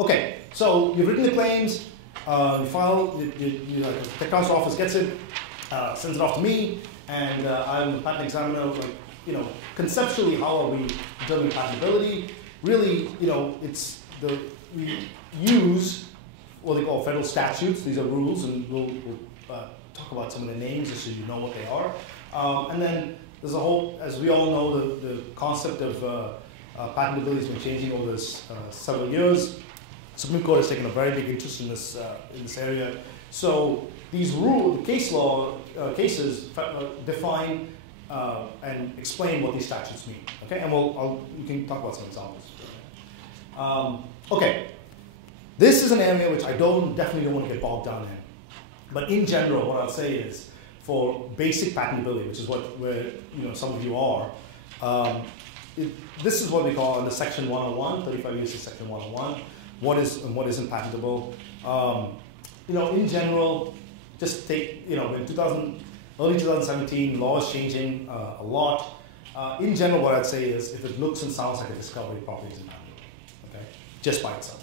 Okay, so you've written the claims, you file, the technology office gets it, sends it off to me, and I'm the patent examiner. Like, conceptually, how are we determining patentability? Really, we use what they call federal statutes. These are rules, and we'll talk about some of the names just so you know what they are. And then there's a whole, as we all know, the concept of patentability has been changing over this several years. Supreme Court has taken a very big interest in this area. So these case law cases define and explain what these statutes mean. Okay, and you can talk about some examples. Okay, this is an area which I definitely don't want to get bogged down in. But in general, what I'll say is, for basic patentability, which is where some of you are, this is what we call under Section 101, 35 U.S.C. Section 101, what is and what isn't patentable. In general, just take, in early 2017, law is changing a lot. In general, what I'd say is, if it looks and sounds like a discovery, property isn't patentable, okay? Just by itself,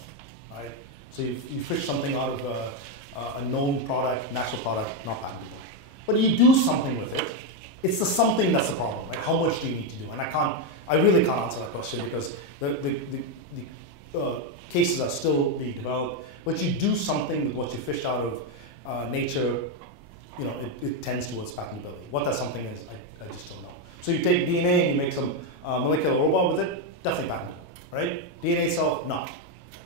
right? So you fish something out of a known product, natural product, not patentable. But you do something with it, it's the something that's the problem, right? How much do you need to do? And I really can't answer that question because the cases are still being developed, but you do something with what you fished out of nature, it tends towards patentability. What that something is, I just don't know. So you take DNA and you make some molecular robot with it, definitely patentable, right? DNA itself, not,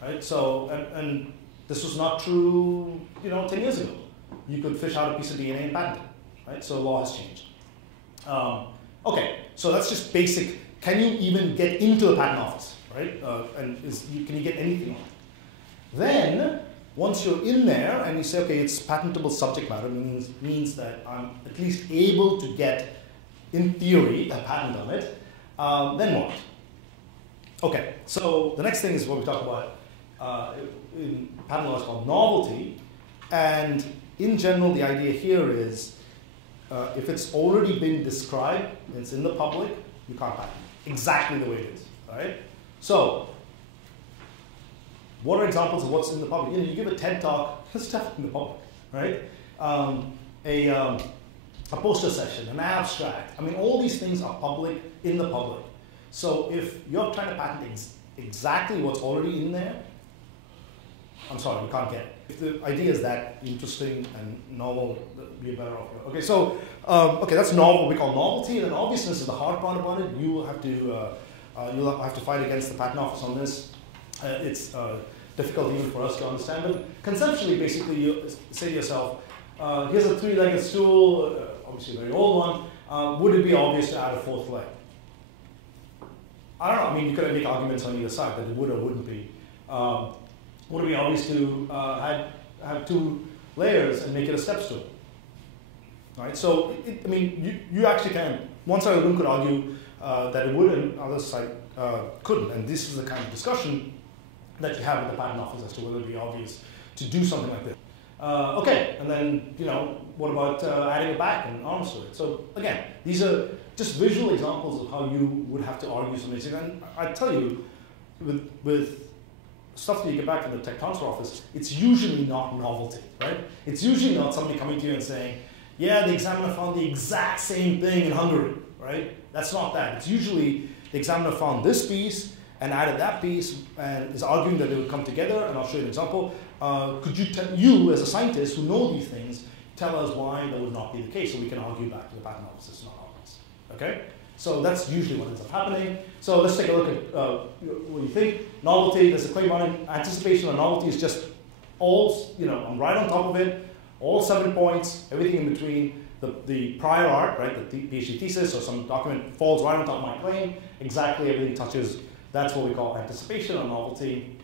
right? So, and this was not true, 10 years ago. You could fish out a piece of DNA and patent it, right? So the law has changed. Okay, so that's just basic. Can you even get into the patent office, right? Can you get anything on it? Then, once you're in there and you say, okay, it's patentable subject matter, means that I'm at least able to get, in theory, a patent on it, then what? Okay, so the next thing is what we talk about in patent law is called novelty. And in general, the idea here is if it's already been described, it's in the public, you can't patent it exactly the way it is, right? So, what are examples of what's in the public? You give a TED talk, it's definitely in the public, right? A poster session, an abstract. I mean, all these things are public, in the public. So if you're trying to patent exactly what's already in there, I'm sorry, you can't get it. If the idea is that interesting and novel, you're better off. Okay, so that's novel. We call novelty, and then obviousness is the hard part about it. You'll have to fight against the patent office on this. It's difficult even for us to understand. But conceptually, basically, you say to yourself, here's a three-legged stool, obviously a very old one. Would it be obvious to add a fourth leg? I don't know. I mean, you could make arguments on either side that it would or wouldn't be. Would it be obvious to have two layers and make it a step stool? Right. So, you actually can. One side of the room could argue that it would, and the other side couldn't. And this is the kind of discussion that you have with the patent office as to whether it would be obvious to do something like this. Okay, and then what about adding a back and arms to it? So again, these are just visual examples of how you would have to argue something. And I tell you, with stuff that you get back from the tech transfer office, it's usually not novelty, right? It's usually not somebody coming to you and saying, yeah, the examiner found the exact same thing in Hungary, right? That's not that. It's usually the examiner found this piece and added that piece and is arguing that they would come together, and I'll show you an example. Could you, as a scientist who know these things, tell us why that would not be the case so we can argue back to the patent office it's not obvious, okay? So that's usually what ends up happening. So let's take a look at what you think. Novelty, there's a claim on it. Anticipation of novelty is just all, I'm right on top of it, all 7 points, everything in between. The prior art, right, the PhD thesis or some document falls right on top of my claim. Exactly everything touches. That's what we call anticipation or novelty.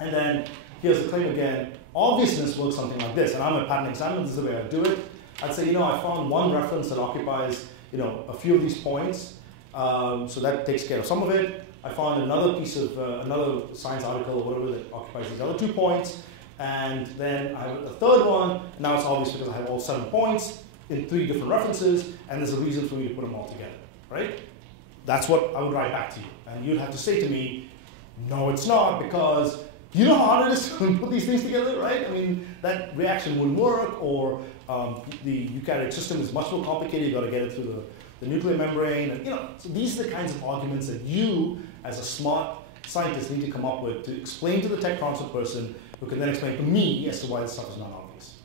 And then here's the claim again. Obviousness works something like this. And I'm a patent examiner, this is the way I do it. I'd say, I found one reference that occupies, a few of these points. So that takes care of some of it. I found another piece of, another science article or whatever that occupies these other 2 points. And then I have a third one. Now it's obvious because I have all 7 points in 3 different references, and there's a reason for me to put them all together, right? That's what I would write back to you. And you'd have to say to me, no, it's not, because You know how hard it is to put these things together, right? I mean, that reaction wouldn't work, or the eukaryotic system is much more complicated. You've got to get it through the nuclear membrane. And, so these are the kinds of arguments that you, as a smart scientist, need to come up with to explain to the tech transfer person, who can then explain to me as to why this stuff is not obvious.